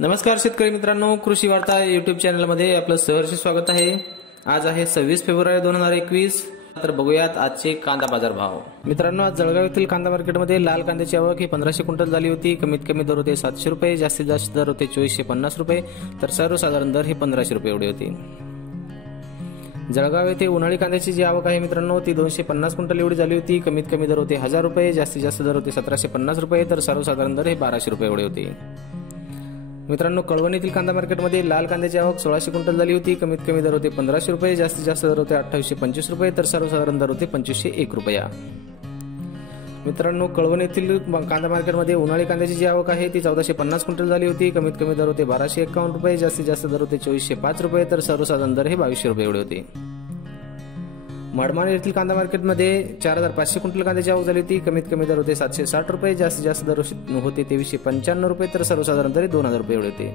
नमस्कार शेतकरी मित्रांनो, कृषी वार्ता युट्यूब चॅनलमध्ये आपलं सहर्ष स्वागत आहे। आज आहे 26 फेब्रुवारी 2021। तर बघूयात आजचे कांदा बाजार भाव। मित्रांनो, आज जळगाव येथील कांदा मार्केटमध्ये लाल कांद्याची आवक ही 1500 क्विंटल झाली होती। कमीत कमी दर होते 700 रुपये, जास्तीत जास्त दर होते 2450 रुपये, तर सर्वसाधारण दर हे 1500 रुपये एवढे होते। जळगाव येथे उन्हाळी कांद्याची जी आवक आहे मित्रांनो ती 250 क्विंटल एवढी झाली होती। कमीत कमी दर होते 1000 रुपये, जास्तीत जास्त दर होते 1750 रुपये, तर सर्वसाधारण दर हे 1200 रुपये एवढे होते। मित्रांनो, कळवण येथील कांदा मार्केटमध्ये लाल कांद्याची आवक 1600 क्विंटल झाली होती। कमीत कमी दर होते 1500 रुपये, जास्तीत जास्त दर होते 2825 रुपये, तर सर्वसाधारण दर होते 2501 रुपया। मित्रांनो, कळवण येथील कांदा मार्केटमध्ये उन्हाळी कांद्याची जी आवक आहे ती 1450 क्विंटल झाली होती। कमीत कमी दर होते 1251 रुपये, जास्तीत जास्त दर होते 2405 रुपये, तर सर्वसाधारण दर हे 2200 रुपये एवढे होते। मडमाण येथील कांदा मार्केटमध्ये 4500 क्विंटल कांद्याची आवक झाली होती। कमीत कमी दर होते 760 रुपये, जास्तीत जास्त दर होते 2395 रुपये, तर सर्वसाधारण दर 2000 रुपये एवढे होते।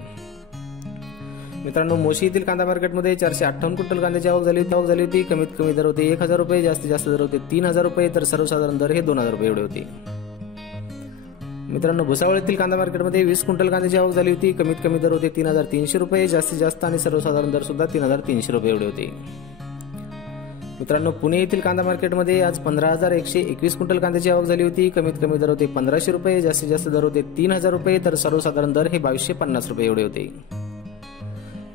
मित्रांनो, मोशी येथील कांदा मार्केटमध्ये 458 क्विंटल कांद्याची आवक झाली होती। कमीत कमी दर होते 1000 रुपये, जास्तीत जास्त दर होते 3000 रुपये, तर सर्वसाधारण दर हे 2000 रुपये एवढे होते। मित्रांनो, भुसावळ येथील कांदा मार्केटमध्ये 20 क्विंटल कांद्याची आवक झाली होती। कमीत कमी दर होते 3300 रुपये, जास्तीत जास्त आणि सर्वसाधारण दर सुद्धा 3300 रुपये एवढे होते। मित्रांनो, पुणे येथील कांदा मार्केटमध्ये आज 15121 क्विंटल कांद्याची आवक झाली होती। कमीत कमी दर होते 1500 रुपये, जास्तीत जास्त दर होते 3000 रुपये, तर सर्वसाधारण दर हे 2250 रुपये एवढे होते।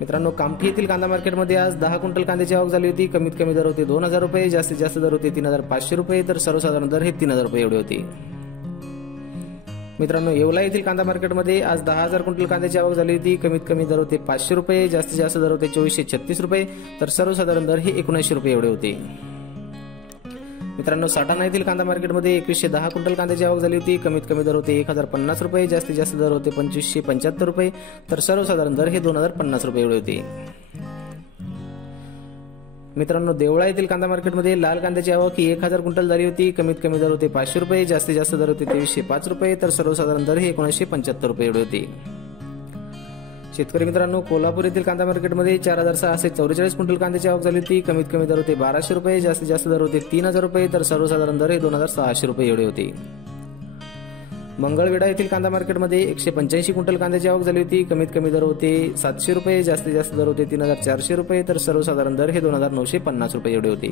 मित्रांनो, कामठी येथील कांदा मार्केटमध्ये आज 10 क्विंटल कांद्याची आवक झाली होती। कमीत कमी दर होते 2000 रुपये, जास्तीत जास्त दर होते 3500 रुपये, तर सर्वसाधारण दर हे 3000 रुपये एवढे होते। मित्रांनो, येवला येथील कांदा मार्केटमध्ये आज 10000 क्विंटल कांद्याची आवक झाली होती। कमीत कमी दर होते 500 रुपये, जास्तीत जास्त दर होते 2436 रुपये, तर सर्वसाधारण दर हे 1900 रुपये एवढे होते। मित्रांनो, साठाणा येथील कांदा मार्केटमध्ये 2110 क्विंटल कांद्याची आवक झाली होती। कमीत कमी दर होते 1050 रुपये, जास्तीत जास्त दर होते 2575 रुपये, तर सर्वसाधारण दर हे 2050 रुपये एवढे होते। मित्रांनो, देवळा येथील कांदा मार्केटमध्ये लाल कांद्याची आवक ही 1000 क्विंटल झाली होती। कमीत कमी दर होते 500 रुपये, जास्तीत जास्त दर होते 2305 रुपये, तर सर्वसाधारण दर हे 1975 रुपये एवढे होते। शेतकरी मित्रांनो, कोल्हापूर येथील कांदा मार्केटमध्ये 4644 क्विंटल कांद्याची आवक झाली होती। कमीत कमी दर होते 1200 रुपये, जास्तीत जास्त दर होते 3000 रुपये, तर सर्वसाधारण दर हे 2600 रुपये एवढे होते। मंगळवेढा येथील कांदा मार्केटमध्ये 185 क्विंटल कांद्याची आवक झाली होती। कमीत कमी दर होते 700 रुपये, जास्तीत जास्त दर होते 3400 रुपये, तर सर्वसाधारण दर हे 2950 रुपये एवढे होते।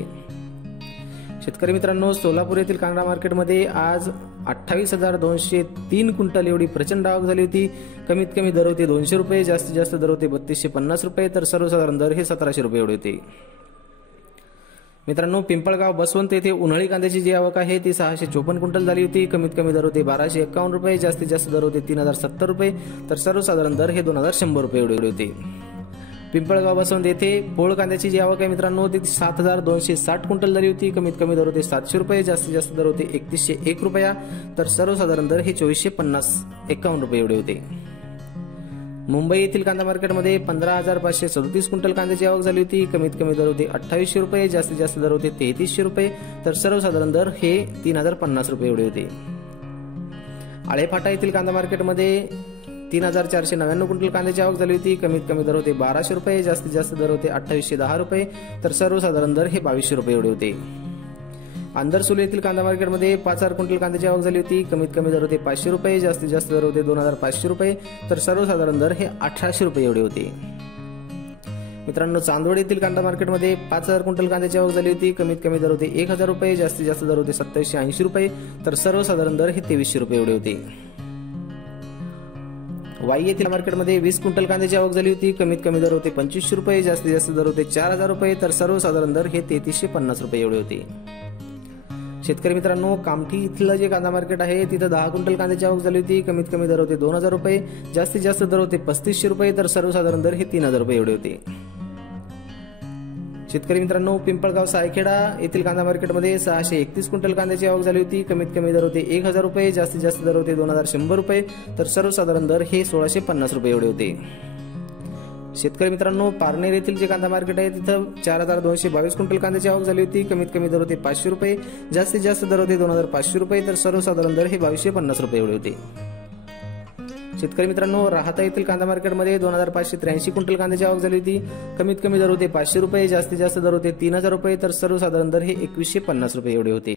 शेतकरी मित्रांनो, सोलापूर येथील कांदा मार्केटमध्ये आज 28203 क्विंटल एवढी प्रचंड आवक झाली होती। कमीत कमी दर होते 200 रुपये, जास्तीत जास्त दर होते 3250 रुपये, तर सर्वसाधारण दर हे 1700 रुपये एवढे होते। मित्रांनो, पिंपळगाव बसवंत येथे उन्हाळी कांद्याची जी आवक आहे ती 654 क्विंटल झाली होती। कमीत कमी दर होते 1251 रुपये, जास्तीत जास्त दर होते 3070 रुपये, तर सर्वसाधारण दर हे 2100 रुपये एवढे होते। पिंपळगाव बसवंत येथे पोळ कांद्याची जी आवक आहे मित्रांनो ती 7260 क्विंटल झाली होती। कमीत कमी दर होते 700 रुपये, जास्तीत जास्त दर होते 3101 रुपया, तर सर्वसाधारण दर हे 2451 रुपये एवढे होते। मुंबई येथील कांदा मार्केटमध्ये 15537 क्विंटल कांद्याची आवक झाली होती। कमीत कमी दर होते 2800 रुपये, जास्तीत जास्त दर होते 3300 रुपये, तर सर्वसाधारण दर हे 3050 रुपये एवढे होते। आळेफाटा येथील कांदा मार्केटमध्ये 3499 क्विंटल कांद्याची आवक झाली होती। कमीत कमी दर होते 1200 रुपये, जास्तीत जास्त दर होते 2810 रुपये, तर सर्वसाधारण दर हे 2200 रुपये एवढे होते। आंदरसुल येथील कांदा मार्केटमध्ये 5000 क्विंटल कांद्याची आवक झाली होती। कमीत कमी दर होते 500 रुपये, जास्तीत जास्त दर होते 2500 रुपये, तर सर्वसाधारण दर हे 1800 रुपये एवढे होते। मित्रांनो, चांदवड येथील कांदा मार्केटमध्ये 5000 क्विंटल कांद्याची आवक झाली होती। कमीत कमी दर होते 1000 रुपये, जास्तीत जास्त दर होते 2780 रुपये, तर सर्वसाधारण दर हे 2300 रुपये एवढे होते। वाई येथील मार्केटमध्ये 20 क्विंटल कांद्याची आवक झाली होती। कमीत कमी दर होते 2500 रुपये, जास्तीत जास्त दर होते 4000 रुपये, तर सर्वसाधारण दर हे 3350 रुपये एवढे होते। शेतकरी मित्रांनो, कामठी इथलं जे कांदा मार्केट आहे तिथं 10 क्विंटल कांद्याची आवक झाली होती। कमीत कमी दर होते 2000 रुपये, जास्तीत जास्त दर होते 3500 रुपये, तर सर्वसाधारण दर हे 3000 रुपये एवढे होते। शेतकरी मित्रांनो, पिंपळगाव सायखेडा येथील कांदा मार्केटमध्ये 631 क्विंटल कांद्याची आवक झाली होती। कमीत कमी दर होते 1000 रुपये, जास्तीत जास्त दर होते 2100 रुपये, तर सर्वसाधारण दर हे 1650 रुपये एवढे होते। शेतकरी मित्रांनो, पारनेर येथील जे कांदा मार्केट आहे तिथं 4222 क्विंटल कांद्याची आवक झाली होती। कमीत कमी दर होते 500 रुपये, जास्तीत जास्त दर होते 2500 रुपये, तर सर्वसाधारण दर हे 2250 रुपये एवढे होते। शेतकरी मित्रांनो, राहता येथील कांदा मार्केटमध्ये 2583 क्विंटल कांद्याची आवक झाली होती। कमीत कमी दर होते 500 रुपये, जास्तीत जास्त दर होते 3000 रुपये, तर सर्वसाधारण दर हे 2150 रुपये एवढे होते।